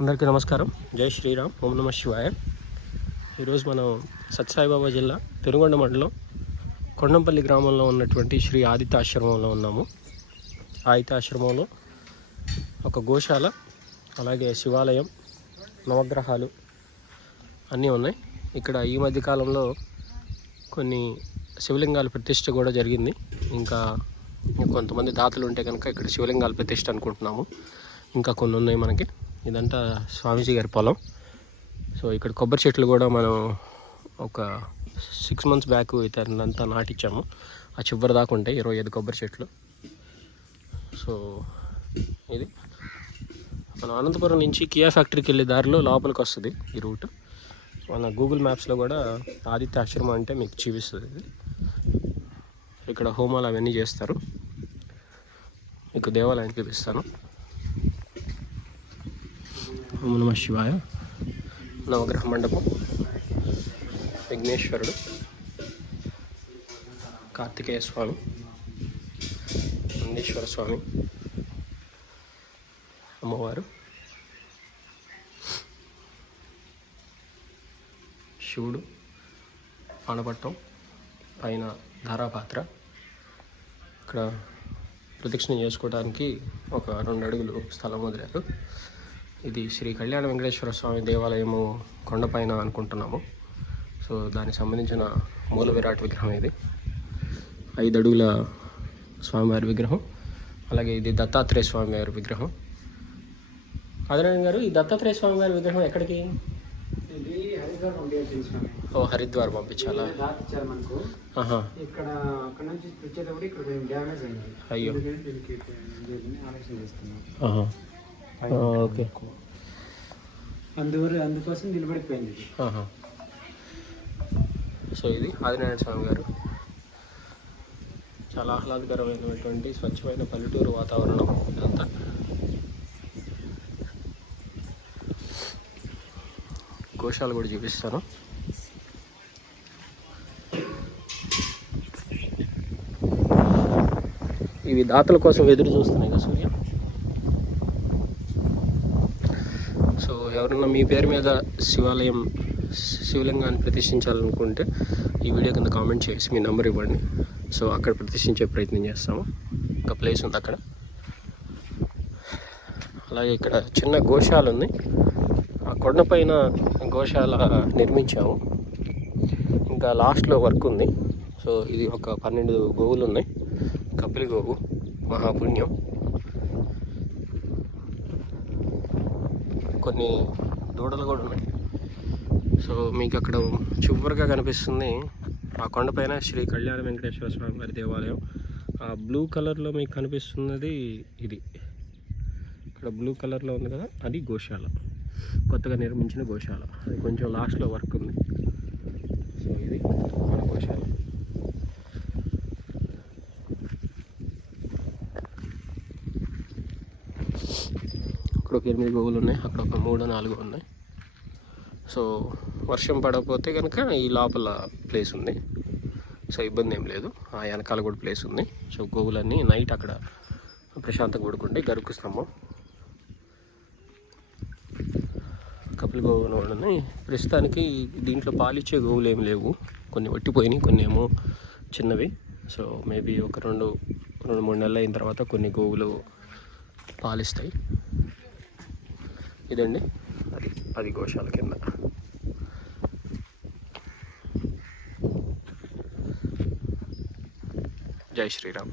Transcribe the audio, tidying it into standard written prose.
అందరికీ నమస్కారం. జై శ్రీరామ్. ఓం నమ శివాయ. ఈరోజు మనం సత్యసాయిబాబా జిల్లా పెనుగొండ మండలం కొండంపల్లి గ్రామంలో ఉన్నటువంటి శ్రీ ఆదిత్య ఆశ్రమంలో ఉన్నాము. ఆదిత్య ఆశ్రమంలో ఒక గోశాల, అలాగే శివాలయం, నవగ్రహాలు అన్నీ ఉన్నాయి. ఇక్కడ ఈ మధ్య కాలంలో కొన్ని శివలింగాల ప్రతిష్ఠ కూడా జరిగింది. ఇంకా కొంతమంది దాతలు ఉంటే కనుక ఇక్కడ శివలింగాల ప్రతిష్ఠ అనుకుంటున్నాము. ఇంకా కొన్ని ఉన్నాయి మనకి. ఇదంతా స్వామీజీ గారి పొలం. సో ఇక్కడ కొబ్బరి చెట్లు కూడా మనం ఒక 6 months బ్యాక్ ఇతనంతా నాటించాము. ఆ చివరి దాకా ఉంటాయి 25 కొబ్బరి చెట్లు. సో ఇది మనం అనంతపురం నుంచి కియా ఫ్యాక్టరీకి వెళ్ళే దారిలో లోపలికి వస్తుంది ఈ రూట్. మన గూగుల్ మ్యాప్స్లో కూడా ఆదిత్య ఆశ్రమం అంటే మీకు చూపిస్తుంది. ఇది ఇక్కడ హోమాలు అవన్నీ చేస్తారు. మీకు దేవాలయం చూపిస్తాను. ఓం నమ శివాయ. నవగ్రహ మండపం, విఘ్నేశ్వరుడు, కార్తికేయ స్వామి, నందీశ్వర స్వామి, అమ్మవారు, శివుడు, ఆనపట్టం, పైన ధారాపాత్ర. ఇక్కడ ప్రదక్షిణ చేసుకోవడానికి ఒక 2 అడుగులు స్థలం వదిలారు. ఇది శ్రీ కళ్యాణ వెంకటేశ్వర స్వామి దేవాలయము కొండపైన అనుకుంటున్నాము. సో దానికి సంబంధించిన మూల విరాట్ విగ్రహం ఇది. 5 అడుగుల స్వామివారి విగ్రహం. అలాగే ఇది దత్తాత్రేయ స్వామివారి విగ్రహం. ఆదినారాయణ గారు, ఈ దత్తాత్రేయ స్వామివారి విగ్రహం ఎక్కడికి? ఓ, హరిద్వార్ పంపించాలా? అయ్యో, ఓకే. అందుకోసం నిలబడిపోయింది. సో ఇది ఆదినారాయణ స్వామి గారు. చాలా ఆహ్లాదకరమైనటువంటి స్వచ్ఛమైన పల్లెటూరు వాతావరణం ఇదంతా. గోశాల కూడా చూపిస్తాను. ఇవి దాతల కోసం ఎదురు చూస్తున్నాయి కదా సూర్య. సో ఎవరన్నా మీ పేరు మీద శివలింగాన్ని ప్రతిష్ఠించాలనుకుంటే ఈ వీడియో కింద కామెంట్ చేసి మీ నెంబర్ ఇవ్వండి. సో అక్కడ ప్రతిష్ఠించే ప్రయత్నం చేస్తాము. ఒక ప్లేస్ ఉంది అక్కడ. అలాగే ఇక్కడ చిన్న గోశాల ఉంది. ఆ కొండపైన గోశాల నిర్మించాము. ఇంకా లాస్ట్లో వర్క్ ఉంది. సో ఇది ఒక 12 గోవులు ఉన్నాయి. కపిలి గోవు, మహాపుణ్యం. కొన్ని దూడలు కూడా ఉన్నాయి. సో మీకు అక్కడ చివరిగా కనిపిస్తుంది ఆ కొండపైన శ్రీ కళ్యాణ వెంకటేశ్వర స్వామి వారి దేవాలయం. ఆ బ్లూ కలర్లో మీకు కనిపిస్తున్నది ఇది. ఇక్కడ బ్లూ కలర్లో ఉంది కదా, అది గోశాల, కొత్తగా నిర్మించిన గోశాల. అది కొంచెం లాస్ట్లో వర్క్ ఉంది. సో ఇది మన గోశాల. ఇక్కడ ఒక 8 గోవులు ఉన్నాయి. అక్కడ ఒక 3-4 ఉన్నాయి. సో వర్షం పడకపోతే కనుక ఈ లోపల ప్లేస్ ఉంది. సో ఇబ్బంది ఏం లేదు. ఆ వెనకాల కూడా ప్లేస్ ఉంది. సో గోవులన్నీ నైట్ అక్కడ ప్రశాంతంగా పడుకుంటే గరుకు స్తంభం, కపిలి గోవులు ఉన్నాయి. ప్రస్తుతానికి దీంట్లో పాలిచ్చే గోవులు ఏమి లేవు. కొన్ని వట్టిపోయినాయి, కొన్ని ఏమో చిన్నవి. సో మేబీ ఒక 2-3 నెలలు అయిన తర్వాత కొన్ని గోవులు పాలిస్తాయి. ఇదండి, అది గోశాల కింద. జై శ్రీరామ్.